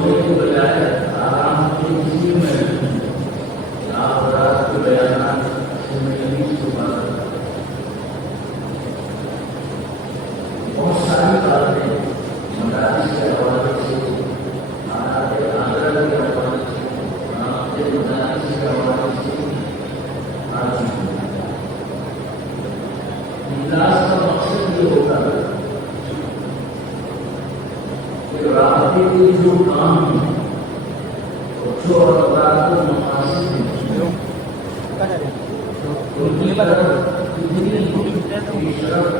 سونے کے بجائے آرام کی اسی میں آپ رات کے بیانات سے نہیں چھپا بہت ساری باتیں مدارس کے حوالے سے آندرا کے حوالے سے مدارس کے حوالے سے آ چکی ہے۔ اجلاس کا مقصد یہ ہوتا ہے کہ رابطے کے جو کام ہیں جو افراد کو مقاصد ہیں ان کی طرف کتنی پیشرفت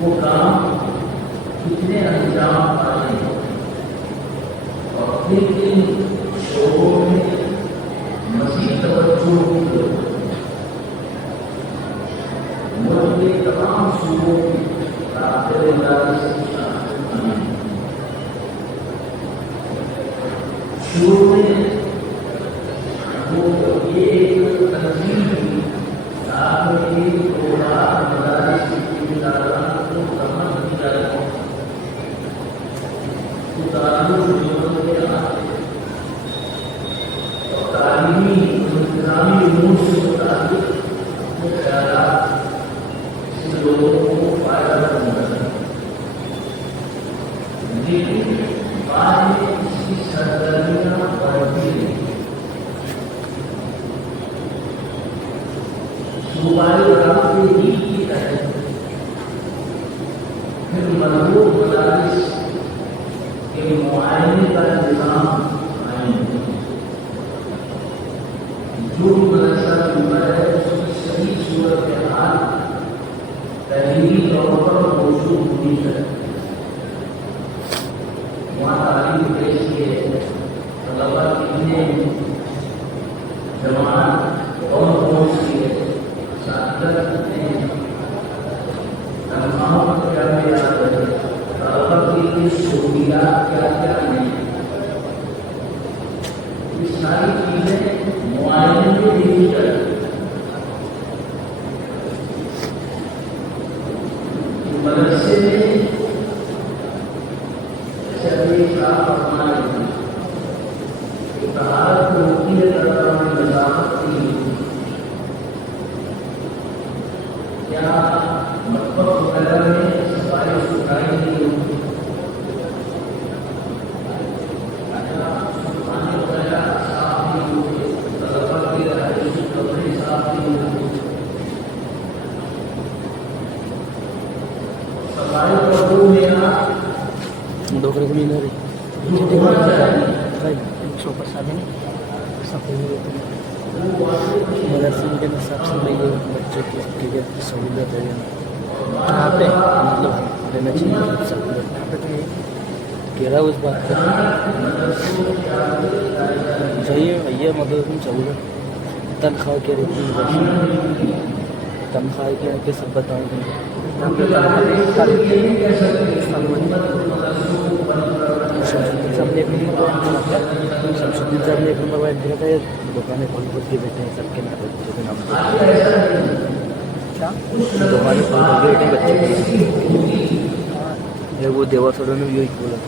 وہ کام کتنے انجام آئے اور پھر ان شعبوں میں مزید توجہ کی ضرورت ہے۔ ملک کے تمام صوبوں میں رابطے مدارس کی شامل ہیں۔ شروع میں وہ یہ ایک تنظیم تھی تاکہ مدارس کی ادارات کو سمجھ دیا جائے تو تعلق کے اور تعلیمی انتظامی امور سے متعلق خیالات سے لوگوں کو فائدہ پہنچا ہے، لیکن بعد میں اس کی سرگرمیاں بڑھتی رہی۔ صوبائی رابطے کی تحت پھر مربوط مدارس کے معائنے کا نظام قائم ہے۔ جو مدرسہ شعبہ ہے اس کی صحیح صورت حال تحریری طور پر موجود ہوتی ہے، وہاں تعلیم پیش کے طلبا کتنے جماعت اور کون سی ہے، اساتذہ کتنے ہیں، تنخواہوں کا کیا معیار ہے، طلبا کے لیے سہولیات کیا کیا ہیں، یہ ساری چیزیں معائنے میں دیکھی جاتی ہیں۔ مدرسے میں جیسے ابھی صاحب فرما رہے ہیں کہ طہارت کو ہوتی ہے طرح میں نظافت کی، کیا مطبخ وغیرہ میں صفائی ستھرائی نہیں ہوتی، کھانے وغیرہ صاف نہیں ہوتے، طلبا کے رہائشی کمرے صاف نہیں ہوتے، صفائی کا وہ معیار دو کرے زمین ہے مدرسے کے سب سے بڑی بچے کی سہولت ہے یہاں پہ مطلب دینا چاہیے سہولت یہاں پہ تو یہ کہہ رہا ہوں اس بات کا چاہیے بھیا مدد میں سہولت تنخواہ کے ریٹ تنخواہ کے سب بتاؤں گے سب نے ایک نمبر وائٹ دیا تھا، دکانیں کھول کھول کے بیٹھے ہیں سب کے نام دکانیں کھول کھول کے بیٹھے بچے وہ دیوا سوڑوں نے بھی یہی بولا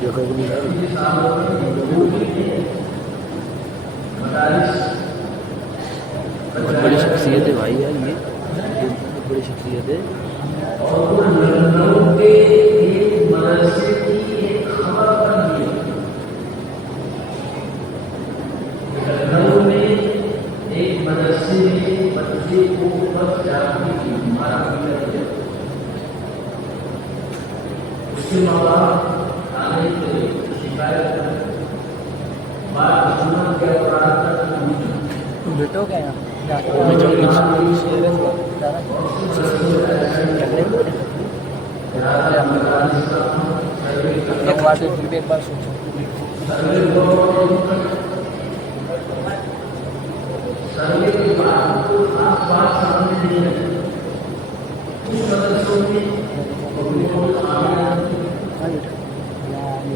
جو کبھی بہت بڑی شخصیت ہے بھائی یار، یہ بہت بڑی شخصیت ہے۔ اور لکھنؤ کے ایک مدرسے کی ایک خبر بن گئی، لکھنؤ میں ایک مدرسے میں بچے کو بس جاتی تھی ہمارا اس کے ماں باپ آنے کے شکایت بات سننا کیا بیٹا ہو گیا ایک بار سوچو سروے کے بعد خاص بات سامنے نہیں ہے، کچھ مدرسوں میں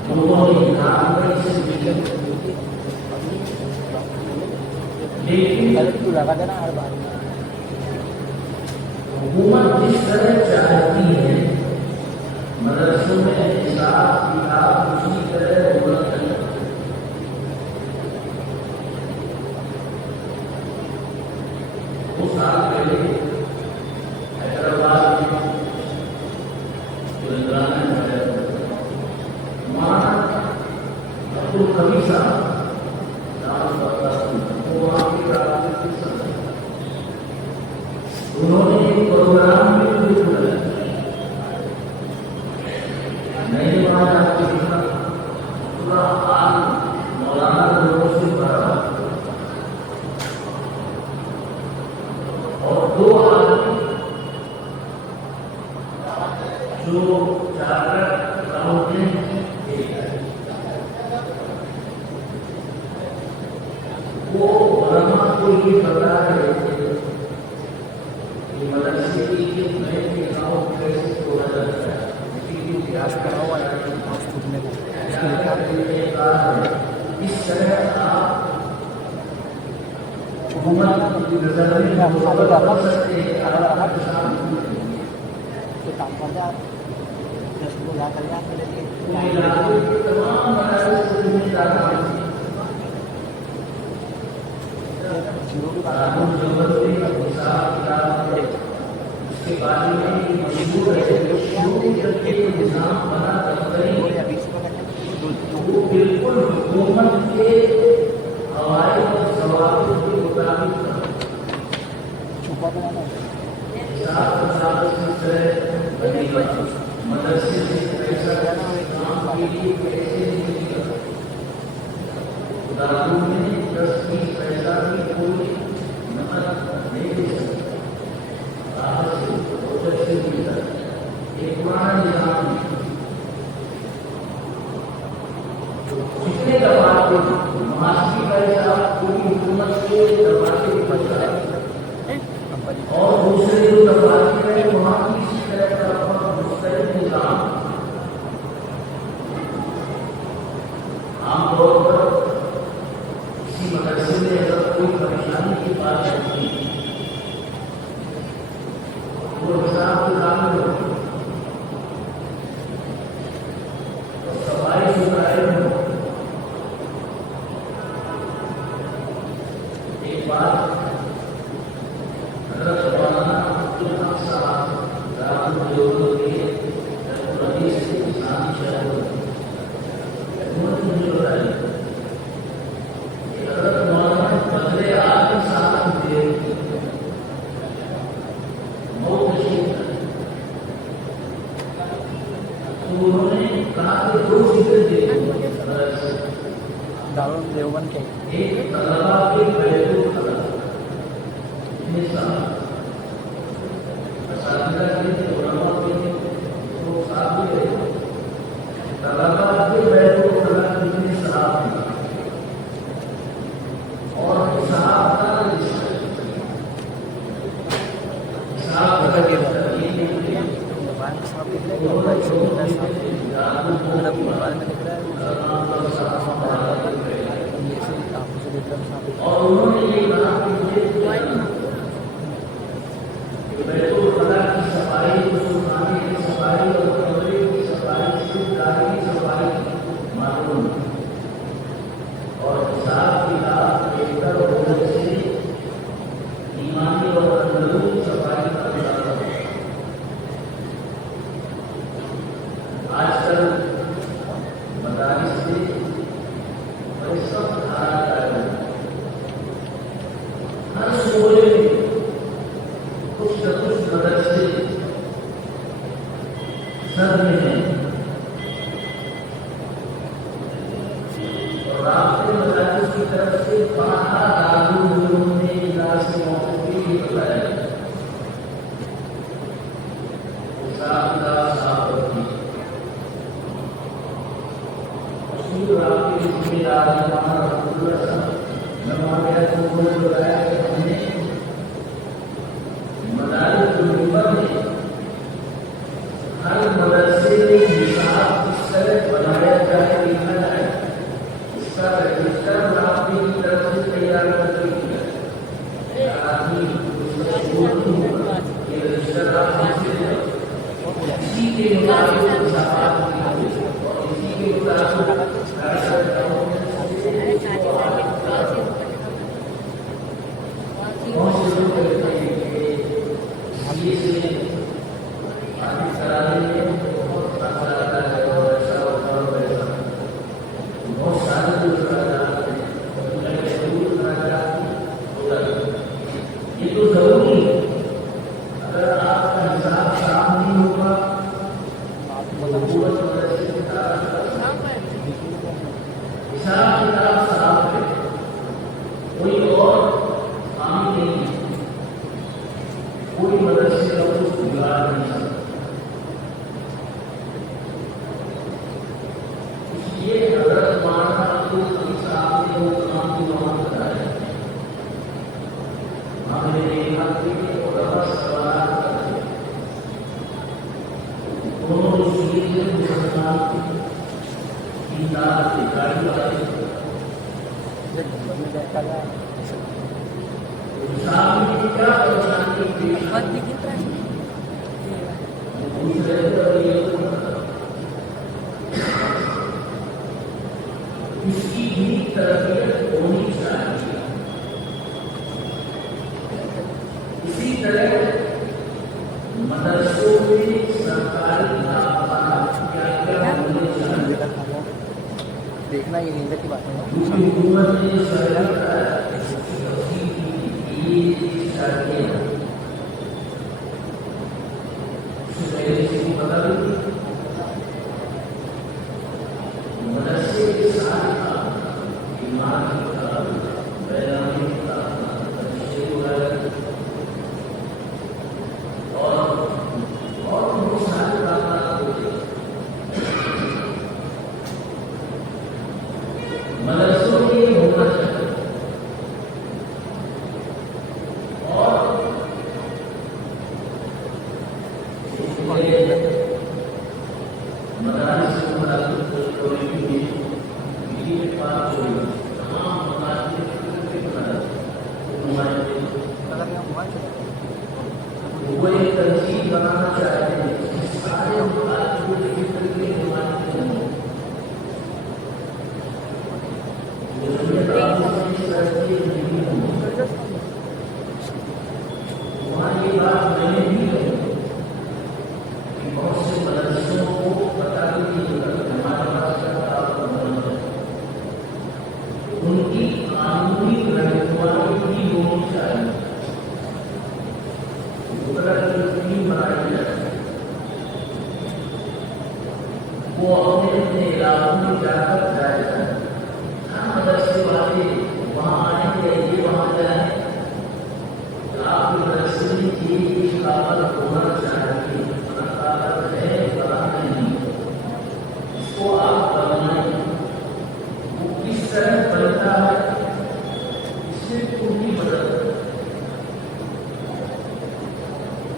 لوگوں लेकिन पहले तो लगा देना हर बार में। हुकूमत जिस तरह चाहती है मदरसों में हिसाब किताब उसी तरह हुकूमत करती है। दो साल पहले हैदराबाद में तेलंगाना में वहाँ अब्दुल कबीर साहब उन्होंने एक प्रोग्राम में भी बुलाया। मैंने वहाँ जाकर देखा पूरा हाल मौलाना लोगों से भरा और दो आदमी जो चार्टर्ड अकाउंटेंट वो वर्मा को ये बता रहे थे कि मदरसे की नए गाँव कैसे तोड़ा जाता है। इतिहास पढ़ा हुआ है ने को उसको लिखा इस तरह आप हुकूमत की नजर में कर सकते हैं। तो काम करता है 10 को ला कर तमाम मदरसे को जिम्मेदार उसके बारे में मशहूर निजाम बना वो बिल्कुल हुकूमत के हवाले और सवालों के मुताबिक मदरसे से पैसा काम के लिए कैसे दारू में 10-20 पैसा भी कोई नकद नहीं दे सकता। बाहर से होटल से मिलता एक पुराना निजाम कितने दबाव मासी पैसा पूरी हुकूमत के दबाव से बचता है और दूसरे जो दबाव है वहाँ किसी तरह का मुस्तैद निजाम आमतौर पर मदरसे में अगर कोई परेशानी की बात होती है तो हिसाब किताब में सफाई सुथराई में एक बात हज़रत मौलाना अब्दुल हक साहब राहुल जोड़ों के हदीस से किसान शहर उन्होंने मुझे बताया बदले आदमी साधन दिए तो उन्होंने कहा कि 2 चीजें दे दारुल देवबंद के एक तलबा के बैतुल खला के उलमा के तो साथ भी रहे तलबा के बैतुल खला कितने साहब हैं और साहब का और उन्होंने ये कहा कि बैतुल खला की सफाई मुसलमानी की सफाई और कमरे की सफाई दारी की सफाई मालूम और हिसाब किताब बेहतर होने से ईमानी और अंदरूनी सफाई का अंदाजा आजकल मदारिस से बड़े सख्त हालात आए हैं। हर सूबे में कुछ न कुछ मदरसे सर में हैं और रास्ते मदारिस की तरफ से 12 दारुल ने इलाज के मौके पर भी बताया हर मदरसे में हिसाब किस तरह बनाया जाए लिखा जाए इसका रजिस्टर आपकी तरफ से तैयार कर दिया के मुताबिक इंसाफ की और इसी के मुताबिक बहुत से लोग कहते हैं कि ये से शादी कराने में बहुत खर्चा आता है और ऐसा होता है और ऐसा बहुत सारे लोग कराते हैं उन्हें जरूर कराना ये तो जरूरी है। अगर आपका हिसाब साफ नहीं होगा तो पूरा हिसाब किताब साफ है, कोई और काम नहीं है, कोई मदरसे का कुछ बिगाड़ नहीं सकता। इसलिए हजरत माना तो साहब ने वो काम की वहां बताया। हमने देखा कि सवाल करते दोनों चीजें मुसलमान की गाड़ी वाले क्या परेशानी इसकी भी तरबियत होनी चाहिए। इसी तरह मदरसों में सरकारी क्या होने चाहिए देखना ये नींद की बात है। हुकूमत ने मदरसे के साथ मदरसों के होना चाहिए और मदरस वो एक तंजीम बनाना चाहते हैं सारे वहाँ ये बात मैंने भी कही कि बहुत से मदरसों को पता भी नहीं चलता हमारे पास उनकी कानूनी रहनुमाई भी होनी चाहिए। वो अपने अपने इलाकों में जाकर जाएगा। मदरसे वाले वहाँ आएंगे ये वहाँ जाए आपके मदरसे में ये कागज होना चाहिए कागज है बड़ा नहीं इसको आप बनाएं। वो किस तरह बनता है इसमें पूरी मदद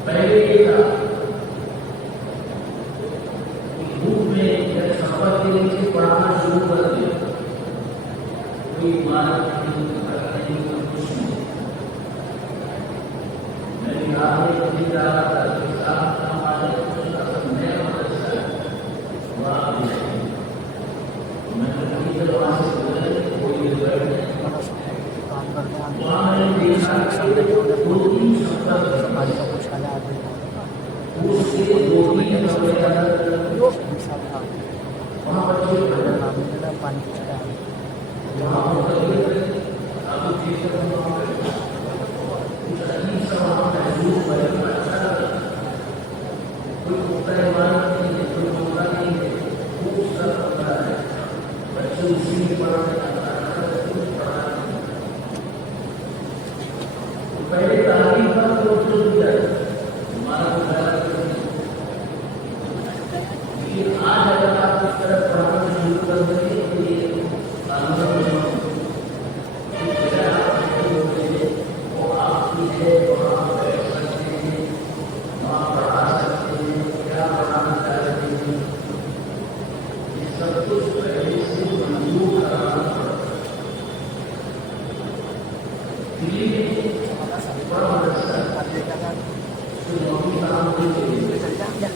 पहले ये था धूप में जब सफर के नीचे पढ़ाना शुरू कर दिया कोई इमारत नहीं कुछ नहीं। मैं बिहार में कभी जा रहा था कि साहब का हमारे नया मदरसा है वहाँ भी मैंने कभी जब वहाँ से बोला कोई वहाँ मैंने देखा दो तीन वहाँ बच्चे पानी पहले तारीख पर लेकिन आज अगर आप इस तरह पढ़ाना शुरू कर देंगे तो ये वो आपकी है वहाँ बैठ सकते हैं वहाँ पढ़ा सकते हैं क्या पढ़ाना चाहते हैं ये सब कुछ पहले से मंजूर कराना पड़ता है। दिल्ली में बड़ा मदरसा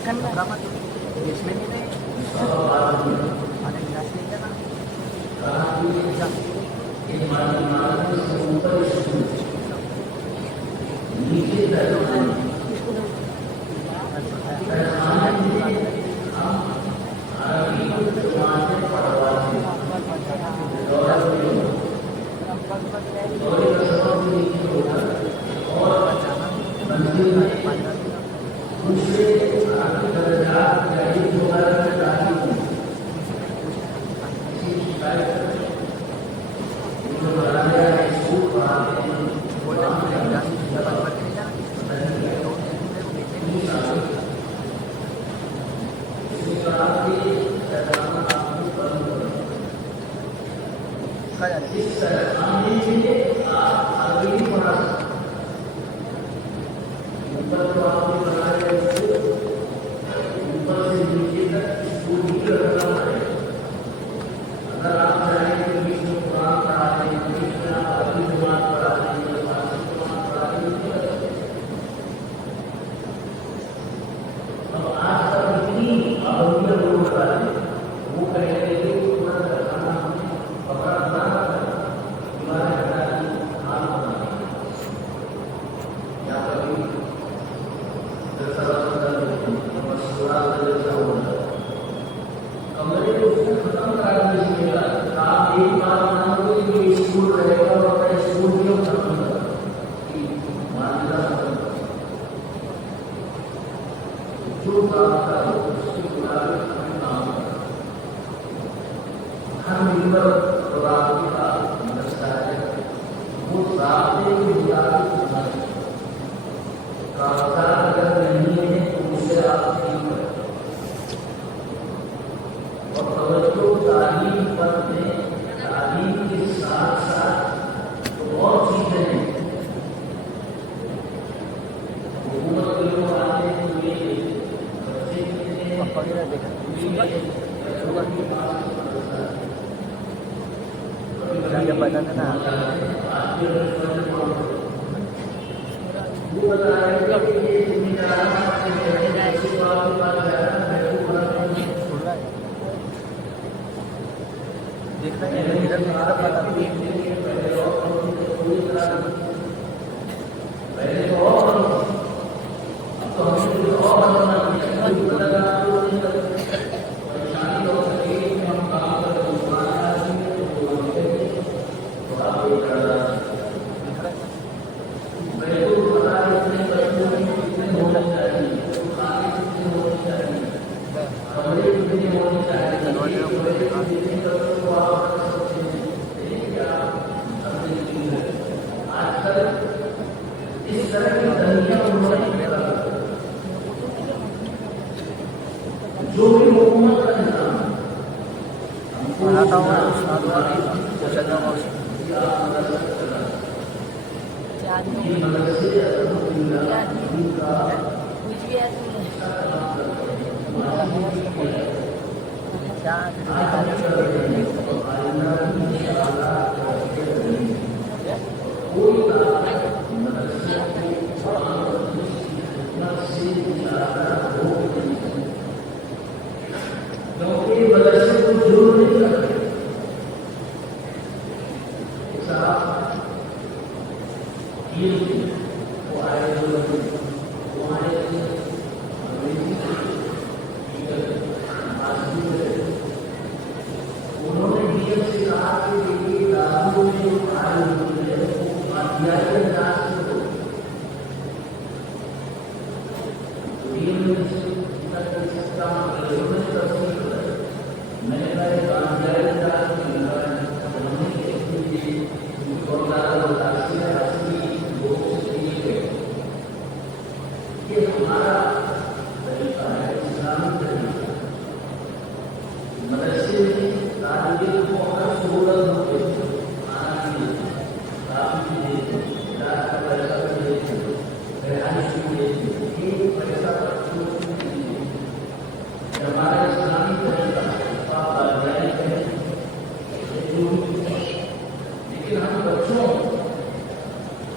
kan berapa tuh? Basement itu ya? Ada jelasnya kan?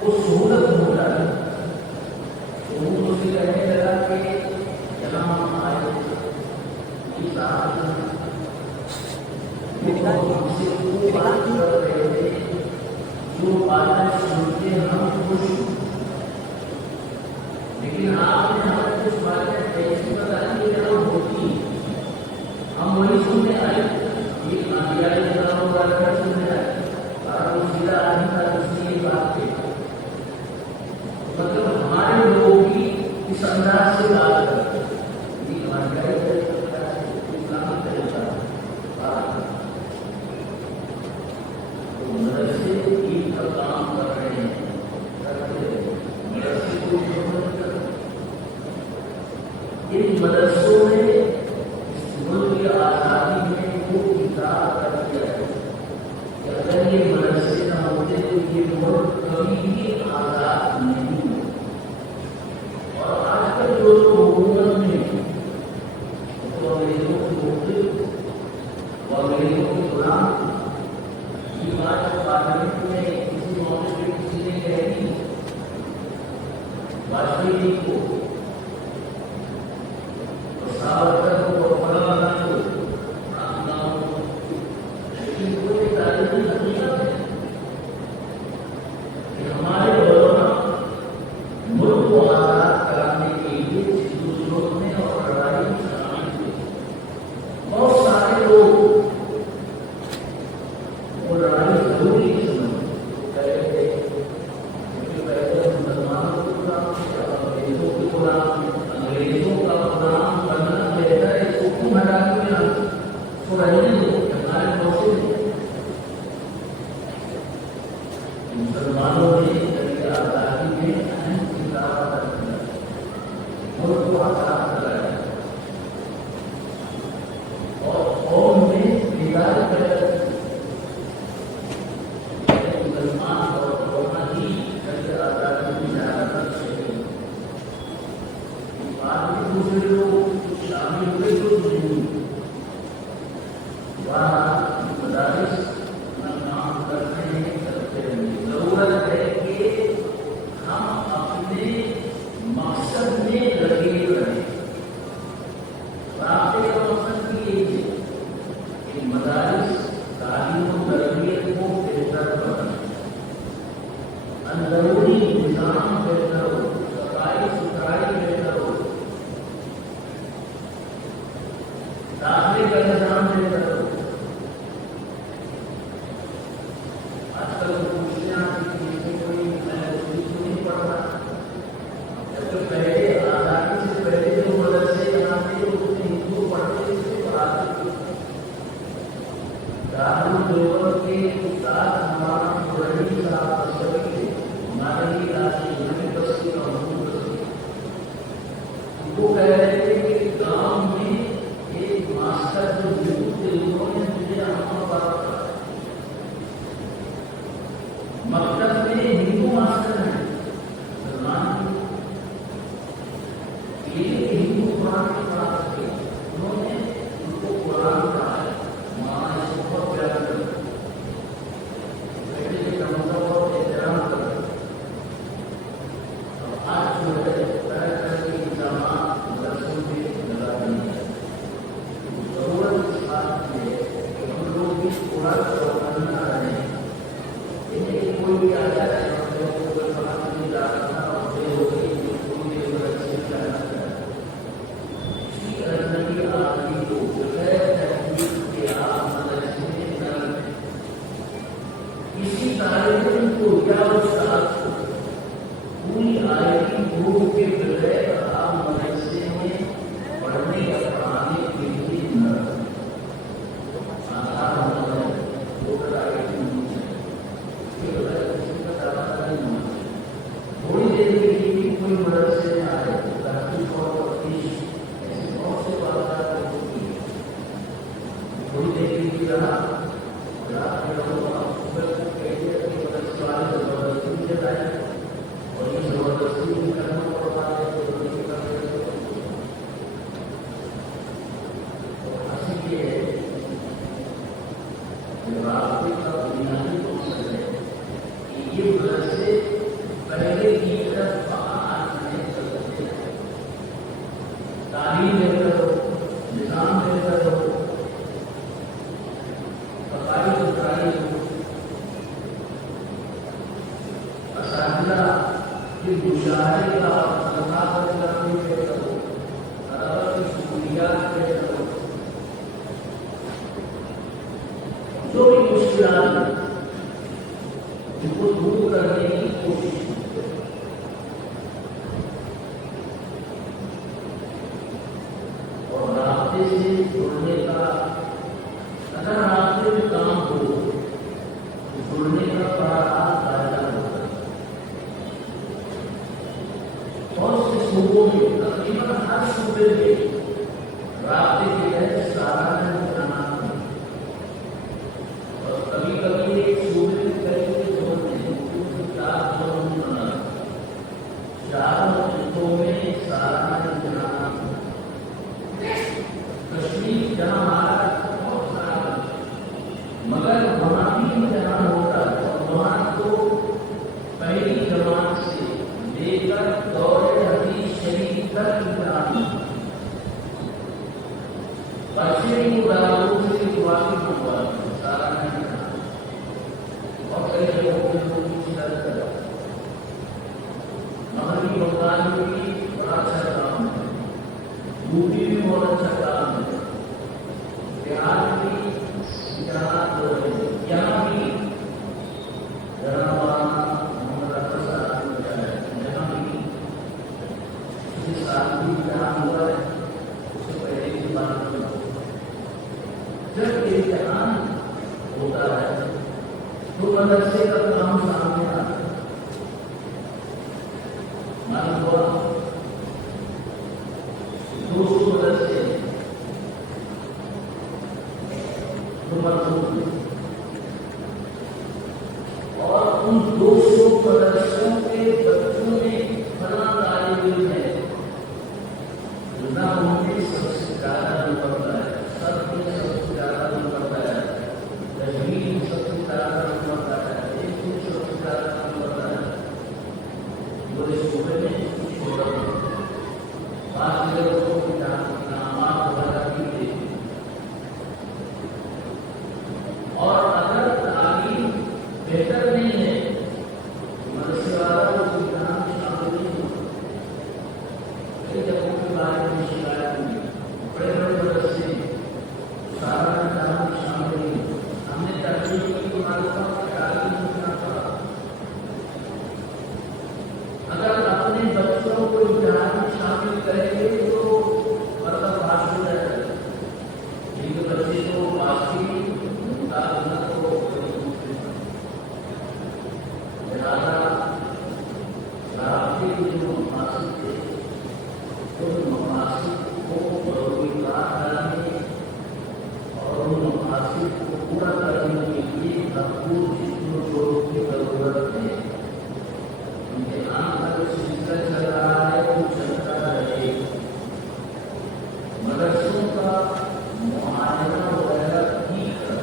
उस सहूलत में लेकिन आपने हमें कुछ बातें ऐसी बताई कि हम होती, हम वही सुनने आए, ये आंधियाई बना हुआ है सुनने आए, और वो सीधा आदमी का दूसरी बात पे, मतलब हमारे लोग भी इस अंदाज से बात करते हैं, ये आंधियाई तरीका से इस्लामी तरीका बात, तो मदरसे ईद का काम कर रहे हैं, मदरसे को इन मदरसों में इस मुल्क की आज़ादी में वो इकरार कर दिया है कि अगर ये मदरसे न होते तो ये मुल्क कभी भी आज़ाद नहीं हो। और आजकल जो लोग हुकूमत में तो अंग्रेजों के मुख्तलिफ और अंग्रेजों के गुलाम, ये बात पार्लियामेंट में किसी मौके पर किसी ने कह दी वाजपेयी जी को, सावरकर को, फलाना को, रामनाम को, लेकिन कोई तारीखी हकीकत है कि हमारे दौरान मुल्क को आजाद कराने के लिए हिंदुस्तान में और लड़ाई चलाने के बहुत सारे लोग वो लड़ाई जरूरी समझते थे, क्योंकि पहले मुसलमानों को गुलाम किया, अंग्रेजों को गुलाम, अंग्रेजों का गुलाम बनना बेहतर है, हुक्म हटा के तो रहने दो, हमारे मौके मुसलमानों ने आजादी में अहम किरदार अदा किया, मुल्क को आजाद कराया और कौम में बेदार पैदा की। मुसलमान और कौमा ही आजादी में ज्यादातर शहीद, बाद में दूसरे लोग शामिल हुए तो नहीं, वहाँ मदारिस काम करते हैं, करते रहेंगे। जरूरत है कि हम अपने मकसद में लगे रहें। रास्ते का मकसद भी यही है कि मदारिस तालीम और तरबियत को बेहतर बनाए, अंदरूनी निज़ाम बेहतर हो, सफाई सुथराई बेहतर हो, दाखिले का निज़ाम बेहतर हो। आजकल कुर्सियाँ कोई नहीं पढ़ रहा, जबकि पहले आज़ादी से पहले जो मदरसे यहाँ थे उसमें हिंदू पढ़ते थे, पढ़ाते थे। दारुल देवबंद के उस्ताद हमारा मुरली साहब अशरफी थे, हमारे लिए राशि हमें बस्ती का महमूद बस्ती, वो कह रहे थे कि गाँव में एक मास्टर जो हिंदू थे उन्होंने मुझे अम्मा बाप कहा, मकतब में हिंदू मास्टर हैं, मुसलमान ये हिंदू कुरान की बात की, उन्होंने उनको कुरान पढ़ाया, माना इसको बहुत प्यार कर, बेटे का मतलब बहुत एहतराम कर। अब आज जो है तरह तरह के इंतजाम मदरसों में लगा दिए हैं, जरूरत इस बात की है कि हम लोग भी थोड़ा चौकन्ना रहें, इन्हें कोई भी आ जाए कोई बात नहीं डालना और कोई अजनबी आदमी को बगैर तहकीक के आप मदरसे में न रखें, किसी तालिब इल्म को या उस्ताद को पूरी आयती भूख के बगैर आप मदरसे में पढ़ने या पढ़ाने के लिए न रखें। आधार होना है वो आयती भूख है, इसके बगैर किसी का दावा नहीं होना चाहिए। थोड़ी देर के लिए भी कोई मदरसे में आए ताकि और ऐसी बहुत से बात होती है, थोड़ी देर के लिए रहा रात में रहो, सुबह को कहते हैं कि मदरसे वाले जबरदस्ती मुझे लाए और ये जबरदस्ती भी करना पड़ता है, जबरदस्ती करते तो हंसी के रास्ते का बुनियादी मकसद है कि ये मदरसे पहले की तरफ आज नहीं चल सकते, तालीम बेहतर हो, निज़ाम बेहतर हो, सफाई सुथराई हो, असातिज़ा के मुशाहरे का رابطے سے جڑنے کا اگر رابطے میں کام ہو تو جڑنے کا بڑا فائدہ ہوتا ہے. بہت سے صوبوں میں تقریباً ہر صوبے میں رابطے کے تحت سالانہ امتحانات ہیں اور کبھی کبھی ایک صوبے میں کئی زون ہیں کیونکہ 4 زون بنا 4 خطوں میں سالانہ امتحانات ہیں. کشمیر جہاں ہمارا بہت سارا مگر وہاں بھی امتحان ہوتا ہے اور وہاں تو پہلی جماعت سے لے کر دور حدیث شریف تک امتحان بچے کو داروں سے واقف ہوا سارا امتحان اور کئی جگہوں پہ لوگ شرط کرا. مغربی بنگال میں بھی بڑا اچھا کام ہے, یوپی بھی بہت اچھا کام ہے, بہار میں بھی امتحانات ہو رہے ہیں, یہاں بھی محمد افضل صاحب نے بتایا یہاں بھی پچھلے سال بھی امتحان ہوا ہے. اس سے پہلے کی بات جب امتحان ہوتا ہے تو مدرسے کا کام سامنے آتا ہے. معلوم ہوا 200 مدرسے اور ان 200 مدرسوں کے بچوں میں فلاں طالب علم ہے نہ ان میں سب سے زیادہ نمبر ہے, سب میں سب سے زیادہ نمبر ہے, تجوید میں سب سے زیادہ نمبر ہے, ایک میں سب سے زیادہ نمبر ہے. پورے صوبے میں چھوٹا بعض لوگوں کے نامات وغیرہ بھی تھے. اور اگر تعلیم بہتر نہیں ہے تو مدرسے والا اس امتحان میں شامل نہیں ہوتا. کئی جگہوں کے بارے میں شکایت ہوئی, بڑے بڑے مدرسے سارا امتحان میں شامل نہیں ہوتا. ہم نے ترجیح کی تو معلومات تعلیم اتنا پڑا. اگر اپنے بچوں کو امتحان میں شامل کریں گے تو مطلب پاس ہو جائے گا, لیکن بچے کو پاس کی مطابقت کو لہٰذا رابطے کے جو مقاصد تھے ان مقاصد کو ضروریات ڈالنے اور ان مقاصد کو پورا کرنے کے لیے بھرپور جسم و جوش کی ضرورت ہے. امتحان کا جو سلسلہ چل رہا ہے وہ چلتا رہے. مدرسوں کا معائنہ وغیرہ ٹھیک کر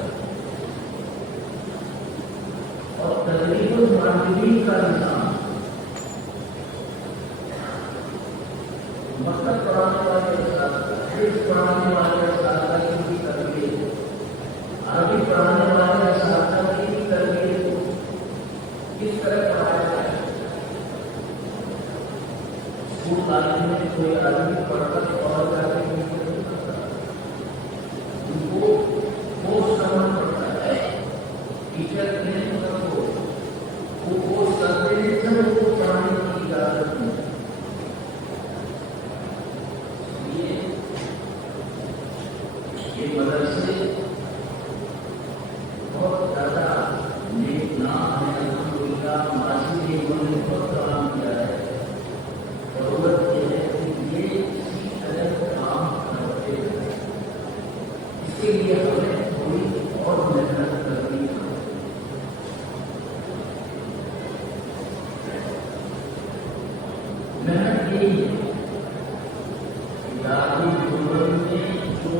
اور تدریب المعلمین کا نظام مکتب پڑھانے والے اساتذہ, حفظ پڑھانے والے اساتذہ کی بھی تربیت, عربی پڑھانے والے اساتذہ کی بھی تربیت کس طرح پڑھایا جائے. اسکول تعلیم میں کوئی عربی پڑھ کر اور جا کے نہیں کر سکتا, ان کو کورس کرنا پڑتا ہے. ٹیچر نہیں مطلب وہ کورس کرتے ہیں جب ان کو پڑھانے کی اجازت نہیں. یہ مدرسے بہت زیادہ نیک نام ہے. الحمدللہ ماضی میں انہوں نے بہت کام کیا ہے. ضرورت یہ ہے کہ یہ اسی طرح کام کرتے ہیں. اس کے لیے ہمیں تھوڑی اور محنت کرنی ہے. محنت یہی ہے میں جو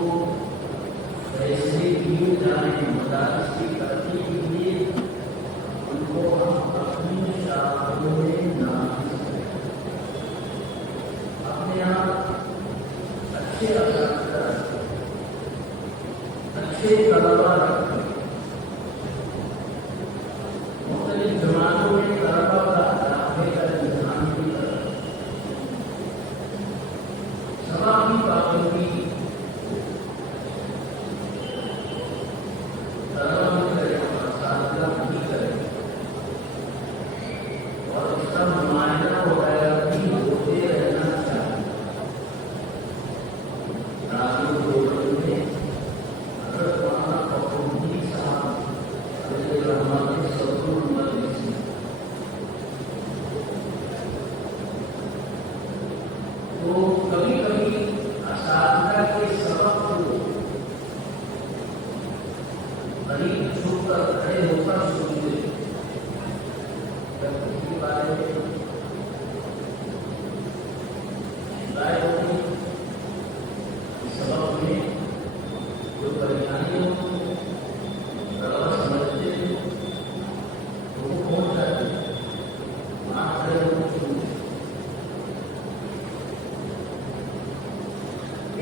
فیصلے کیے جائیں مدارس کی ترقی کے لیے ان کو ہم اپنی شاخوں میں نافذ کریں. اپنے یہاں اچھے اساتذہ رکھیں, اچھے طلبا رکھیں. مختلف زمانوں میں طلبا کا داخلے کا انتظام بھی کریں. سبا کی پابندی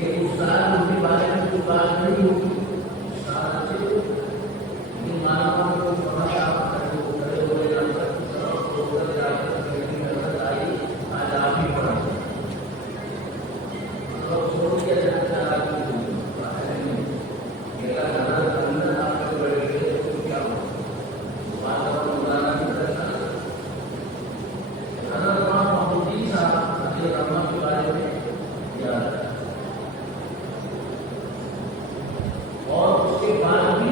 एक उस्ताद उनके बारे में कोई बात नहीं होगी, उस्ताद से इन मानवों को थोड़ा सा खड़े हुए जाकर होकर जाकर बेटी नजर आई, आज आप ही पढ़ा तो छोड़ दिया जाता है मेरा नजर अंदर आपके बड़े गए तो क्या हो बात बुलाना नहीं करता नजर महमूदी साहब अजय रमा के बारे में याद है और उसके बाद भी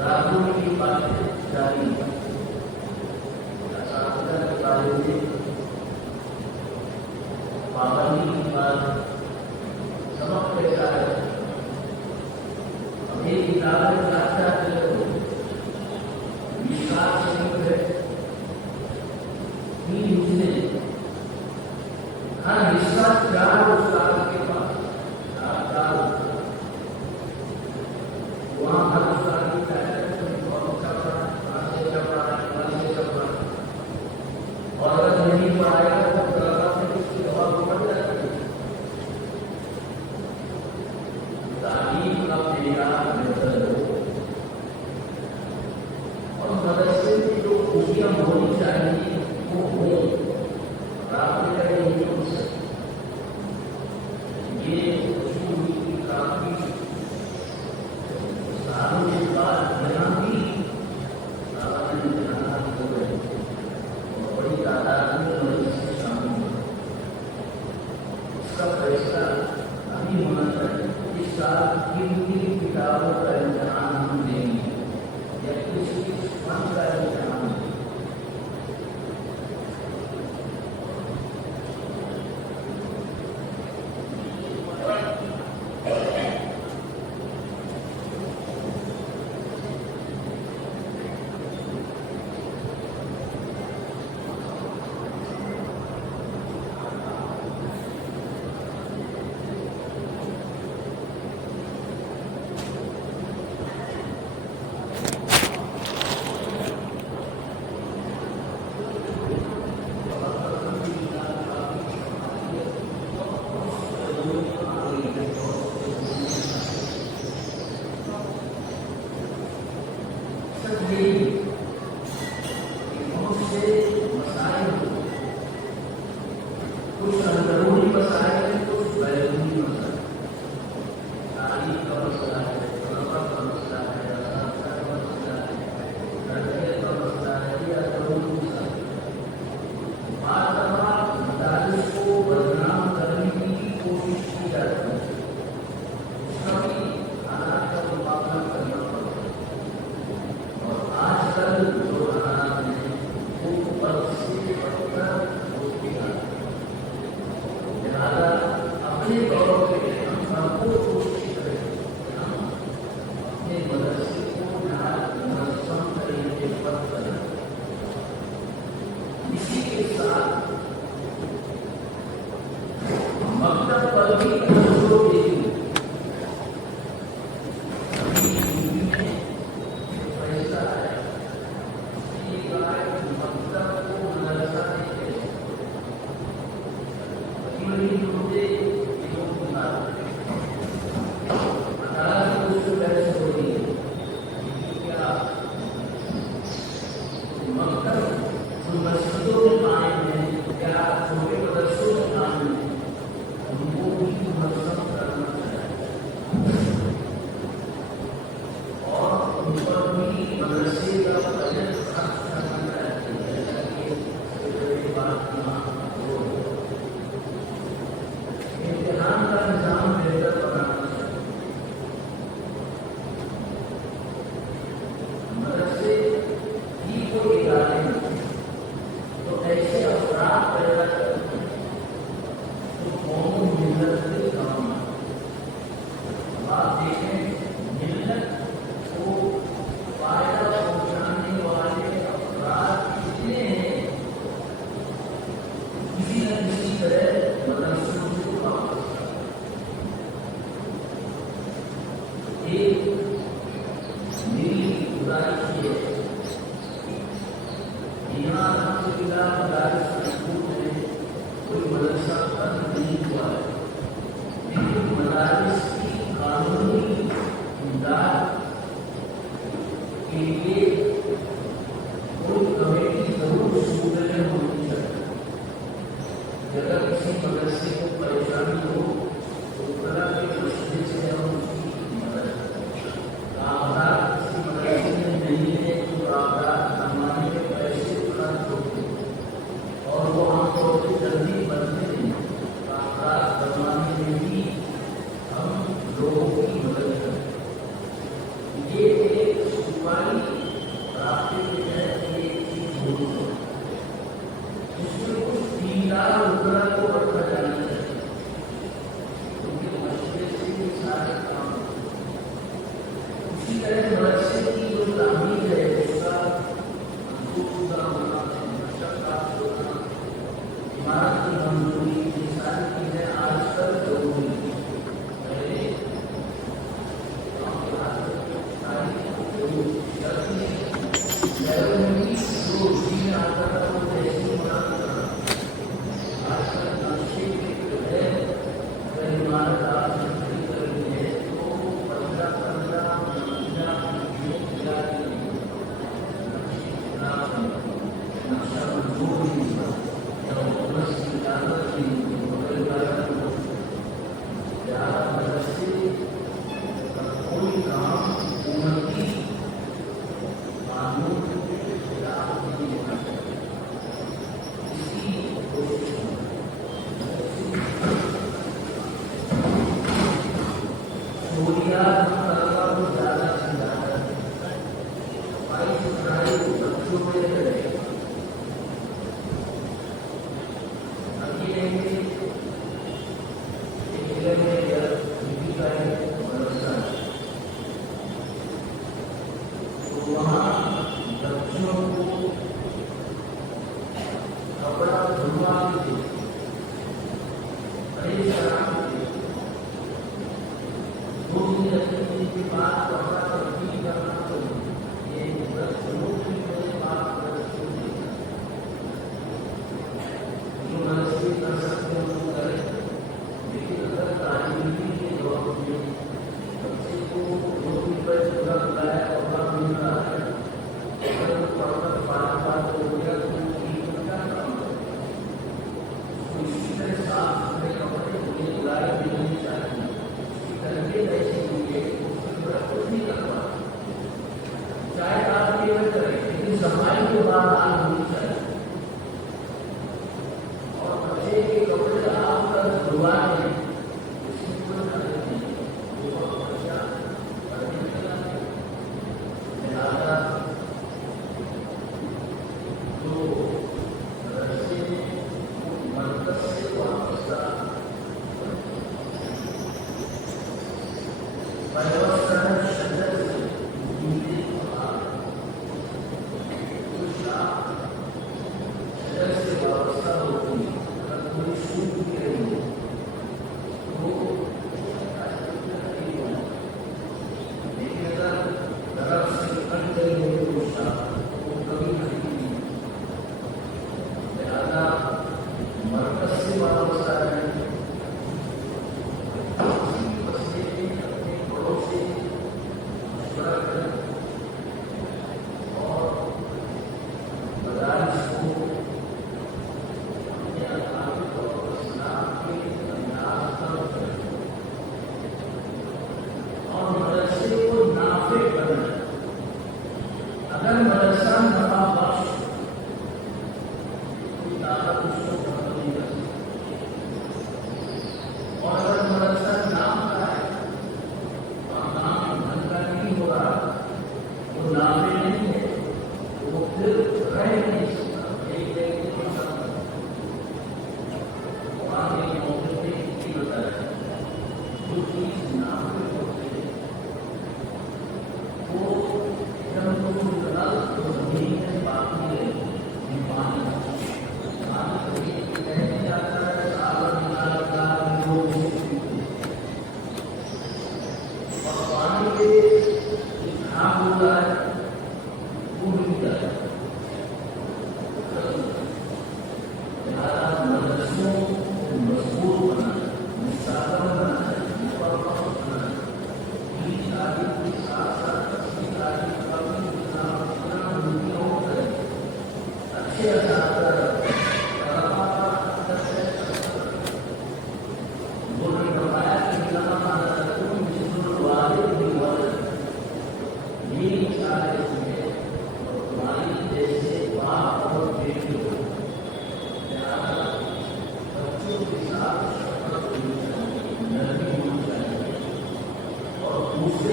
राजू की बातें जारी के बारे में पाबंदी की बात सबक कैसा है अभी किताबें चाहता है विश्वास है हर हिस्सा चार उस्ताद के पास चार वहाँ हर उस्ताद की और अगर नहीं पढ़ाएगा तो उसकी हवा बढ़ जाती है तालीम का तैयार बेहतर हो और मदरसे की जो खूबियाँ होनी चाहिए वो हो प्राप्त करेंगे उनसे ये की काफी सालों के बाद यहाँ भी हो गए बड़ी तादाद में मदरसे शामिल हुए इसका फैसला अभी होना चाहिए इस साल किन किताबों का इम्तहान हम देंगे या किस फन का इम्तहान देंगे कुछ अंदरूनी मसाइल हैं कुछ बैरूनी मसाइल तारीख का मसला है तलबा का मसला है असातिज़ा का मसला है लड़के का मसला है या अंदरूनी मसला है बार बार मदारिस को बदनाम करने की कोशिश की जाती है उसका भी हालात का मुकाबला करना पड़ता है और आजकल जो हालात हैं वो बद से बदतर होते हैं अपने तौर पे हम सबको कोशिश करें हम अपने मदरसे को मुनज़्ज़म तरीके पर करें इसी के साथ मकतब पर भी तवज्जो दें फैसला है मकतब को मदरसा लिए कोई कमेटी जरूर सूचना होनी चाहिए। अगर किसी मदरसे को परेशानी हो तो कला के मसले से हम उसकी मदद करें। कामराज किसी मदरसे में नहीं है तो कामराज कमाने के पैसे खर्च होते और वो आमतौर पर जल्दी बनते नहीं। कामराज बनवाने में भी हम लोगों की मदद करें। ये एक शुरुआती रास्ते के तहत एक चीज होनी है जिसमें कुछ दीनदार उपकरण को रखा जाना चाहिए, क्योंकि मसले से ये सारे काम उसी तरह मदरसे की जो तामीर है उसका पूरा होना, नक्शा प्राप्त होना, इमारत की मंजूरी, ये सारी चीजें आजकल जरूरी है। पहले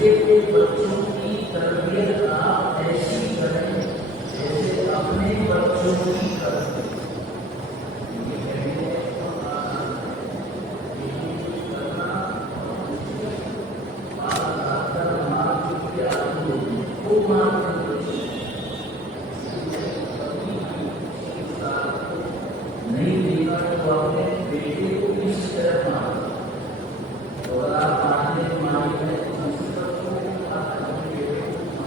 دوسرے کے بچوں کی تربیت آپ ایسی کریں جیسے اپنے بچوں کی کریں. نہیں دیکھا تو اپنے بیٹے کو کس طرح مارا تو اگر آپ مارنے مارے ہیں تو مصیبت کو اپنے بیٹے کو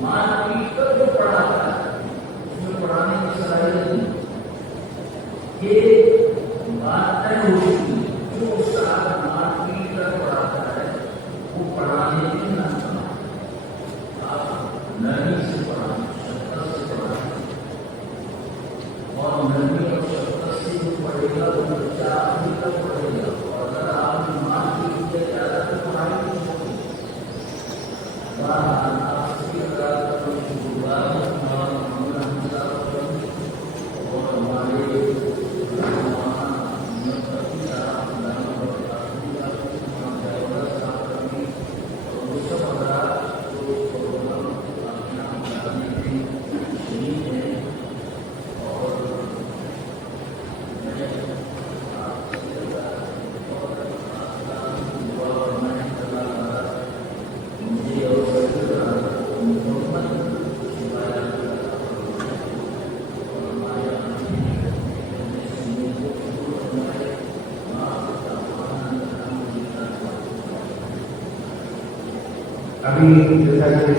مار پیٹ کر جو پڑھاتا ہے اس میں پڑھانے کی صلاحیت نہیں. یہ بات طے ہو چکی ہے. جو استاد مار پیٹ کر پڑھاتا ہے وہ پڑھانے کی نہ آپ نرمی سے پڑھانے اور نرمی اور شفقت سے جو پڑھے گا وہ بچہ آخری تک پڑھے گا. اور اگر آپ ماں کی سے زیادہ تو پڑھائی نہیں ہوگی. آپ کی اگر کوئی گزار اور ہمارے ابھی جیسا کہ